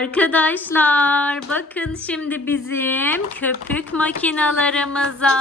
Arkadaşlar bakın şimdi bizim köpük makinalarımıza.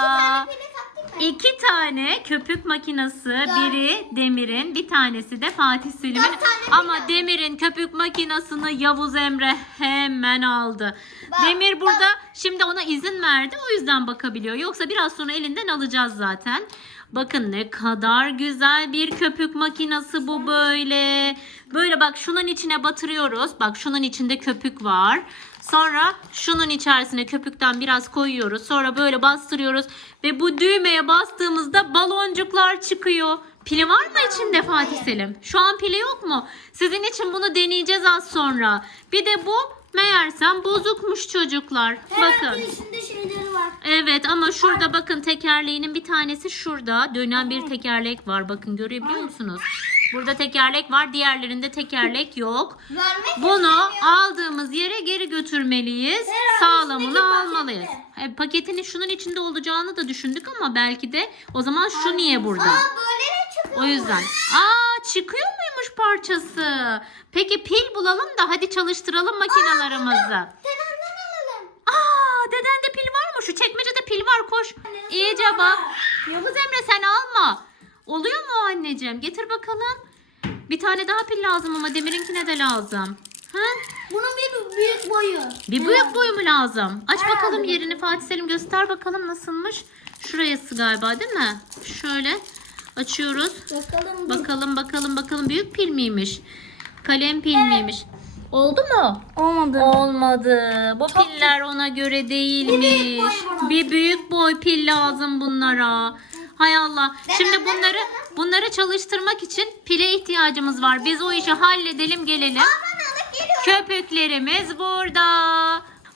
İki tane köpük makinesi. Biri Demir'in, bir tanesi de Fatih Selim'in. Dört tane Ama Demir'in köpük makinesini Yavuz Emre hemen aldı. Bak, Demir burada şimdi ona izin verdi. O yüzden bakabiliyor. Yoksa biraz sonra elinden alacağız zaten. Bakın ne kadar güzel bir köpük makinesi bu böyle. Böyle bak şunun içine batırıyoruz. Bak şunun içinde köpük var. Sonra şunun içerisine köpükten biraz koyuyoruz. Sonra böyle bastırıyoruz. Ve bu düğmeye bastığımızda baloncuklar çıkıyor. Pili var mı içinde Fatih Selim? Şu an pili yok mu? Sizin için bunu deneyeceğiz az sonra. Bir de bu meğersem bozukmuş çocuklar. Bakın. Bakın. şeyleri var. Evet ama şurada bakın tekerleğinin bir tanesi şurada. Dönen bir tekerlek var. Bakın görebiliyor musunuz? Burada tekerlek var. Diğerlerinde tekerlek yok. Vermek Bunu aldığımız yere geri götürmeliyiz. Herhalde Sağlamını içindeki almalıyız. E, paketinin şunun içinde olacağını da düşündük ama belki de o zaman şu niye burada? Aa böyle de çıkıyor. O yüzden. Aa çıkıyor parçası? Peki pil bulalım da hadi çalıştıralım makinalarımızı. Dedemden alalım. Aa dedende pil var mı? Şu çekmecede pil var koş. İyice bak. Yavuz Emre sen alma. Oluyor mu anneciğim? Getir bakalım. Bir tane daha pil lazım ama Demir'inkine de lazım. Ha? Bunun bir büyük boyu. Bir büyük boyu mu lazım? Aç Herhalde. bakalım yerini Fatih Selim göster bakalım nasılmış. Şurası galiba değil mi? Şöyle açıyoruz. Bakalım. Bakalım bakalım bakalım büyük pil miymiş? Kalem pil miymiş? Oldu mu? Olmadı. Olmadı. Bu piller ona göre değilmiş. Bir büyük boy pil lazım bunlara. Hay Allah. Şimdi bunları bunları çalıştırmak için pile ihtiyacımız var. Biz o işi halledelim gelelim. Köpüklerimiz burada.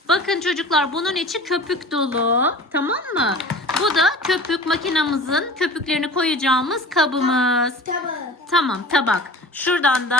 Bakın çocuklar bunun içi köpük dolu. Tamam mı? Bu da köpük makinamızın köpüklerini koyacağımız kabımız. Tabii. Tamam tabak. Şuradan da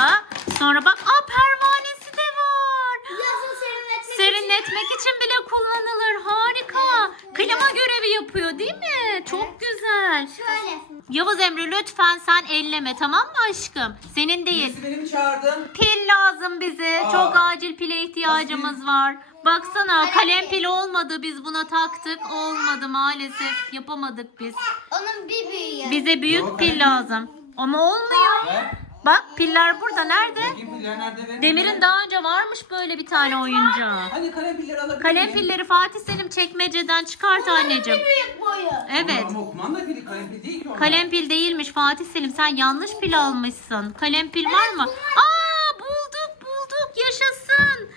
sonra bak aa pervanesi de var. Yazın serinletmek Serinletmek için bile kullanılır. Harika. Klima görevi yapıyor değil mi? Çok güzel. Şöyle. Yavuz Emre lütfen sen elleme tamam mı aşkım? Senin değil. Birisi beni mi çağırdın? Pil lazım bize. Aa. Çok acil pile ihtiyacımız var. Baksana kalem pili olmadı biz buna taktık. Olmadı maalesef. Yapamadık biz. Onun bir büyüğü. Bize büyük Yok, pil kalem lazım. Ama olmuyor. Ver. Bak piller burada nerede? Bakayım piller nerede verin. Demir'in daha önce varmış böyle bir tane oyuncağı. Hani kalem pilleri alabilir Kalem miyim? pilleri Fatih Selim çekmeceden çıkart anneciğim. Bir büyük boyu. Evet. Ama kumanda pili kalem pil değil ki onlar. Kalem pil değilmiş Fatih Selim. Sen yanlış pil almışsın. Kalem pil var mı? Aa bulduk bulduk yaşasın.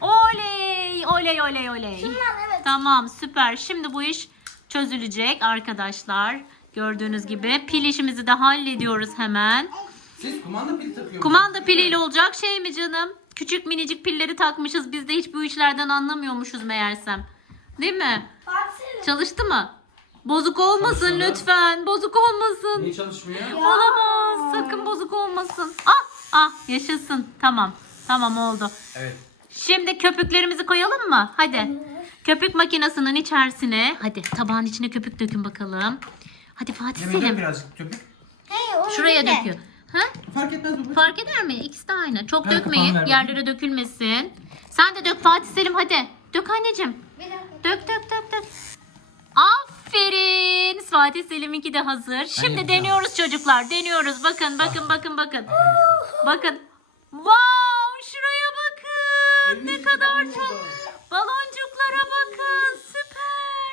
Oley oley oley oley. Evet. Tamam süper. Şimdi bu iş çözülecek arkadaşlar. Gördüğünüz gibi pil işimizi de hallediyoruz hemen. Siz kumanda pili takıyor musunuz? Kumanda piliyle olacak şey mi canım? Küçük minicik pilleri takmışız. Biz de hiç bu işlerden anlamıyormuşuz meğersem. Değil mi? Fatih. Çalıştı mı? Bozuk olmasın Çalışmadı. lütfen. Bozuk olmasın. Niye çalışmıyor? Olamaz. Sakın bozuk olmasın. Ah ah yaşasın. Tamam. Tamam oldu. Evet. Şimdi köpüklerimizi koyalım mı? Hadi. Köpük makinesinin içerisine. Hadi tabağın içine köpük dökün bakalım. Hadi Fatih Selim. birazcık köpük. Hey, onu Şuraya döküyor. Ha? Fark etmez bu. Fark eder mi? İkisi de aynı. Çok Ver dökmeyin. kapağını ver bakayım. Yerlere dökülmesin. Sen de dök Fatih Selim hadi. Dök anneciğim. Dök dök dök dök. Aferin. Fatih Selim'inki de hazır. Şimdi güzel. deniyoruz çocuklar. Deniyoruz. Bakın bakın bakın bakın. Bakın. Wow şuraya bakın. Ne kadar çok. Baloncuklara bakın. Süper.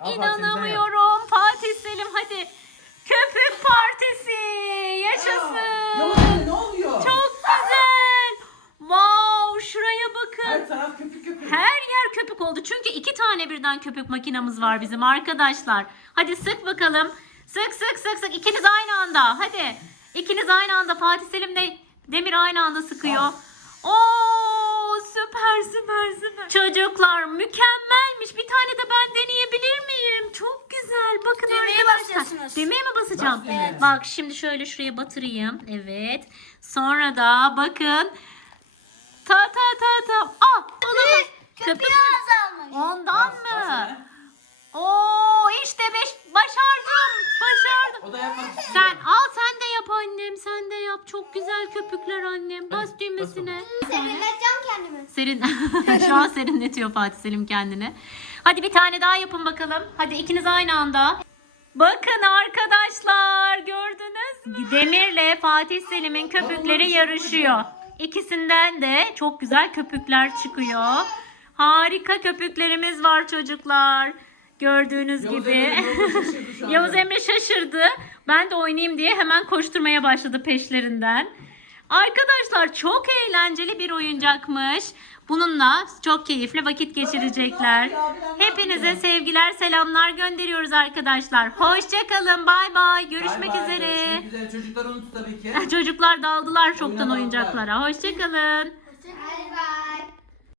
Al Fatih Selim, İnanamıyorum. Fatih Selim hadi. Köpük partisi. Yaşasın. Yavaş anne, ne oluyor? Çok güzel. Wow şuraya bakın. Her taraf köpük köpük. Her yer köpük oldu. Çünkü iki tane birden köpük makinamız var bizim arkadaşlar. Hadi sık bakalım. Sık sık sık sık. İkiniz aynı anda. Hadi. İkiniz aynı anda. Fatih Selim de Demir aynı anda sıkıyor. Al. Oo süper süper süper. Çocuklar mükemmelmiş. Bir tane de ben deneyebilir miyim? Çok güzel. Bakın Düğmeye arkadaşlar. Düğmeye mi basacağım? Bas düğmeye. Bak şimdi şöyle şuraya batırayım. Evet. Sonra da bakın. Ta ta ta ta. Ah olamaz. Köpüğü azalmış. Ondan Bas, bas mı? Oo işte beş başardım. Başardım. O da yapmak istiyor. Sen al sen de yap annem. Sen de yap. Çok güzel köpükler annem. Bas Hadi, düğmesine. Serinleteceğim kendimi. serin. Şu an serinletiyor Fatih Selim kendini. Hadi bir tane daha yapın bakalım. Hadi ikiniz aynı anda. Bakın arkadaşlar gördünüz mü? Demir'le Fatih Selim'in köpükleri yarışıyor. İkisinden de çok güzel köpükler çıkıyor. Harika köpüklerimiz var çocuklar. Gördüğünüz Yavuz gibi. Emre, Yavuz Emre şaşırdı. Ben de oynayayım diye hemen koşturmaya başladı peşlerinden. Arkadaşlar çok eğlenceli bir oyuncakmış. Bununla çok keyifli vakit geçirecekler. Hepinize sevgiler, selamlar gönderiyoruz arkadaşlar. Hoşçakalın. Bay bay. Görüşmek Bay bay, üzere. Görüşmek üzere. Çocuklar unut tabii ki. Çocuklar daldılar çoktan oyuncaklara. Hoşçakalın. Bay bay.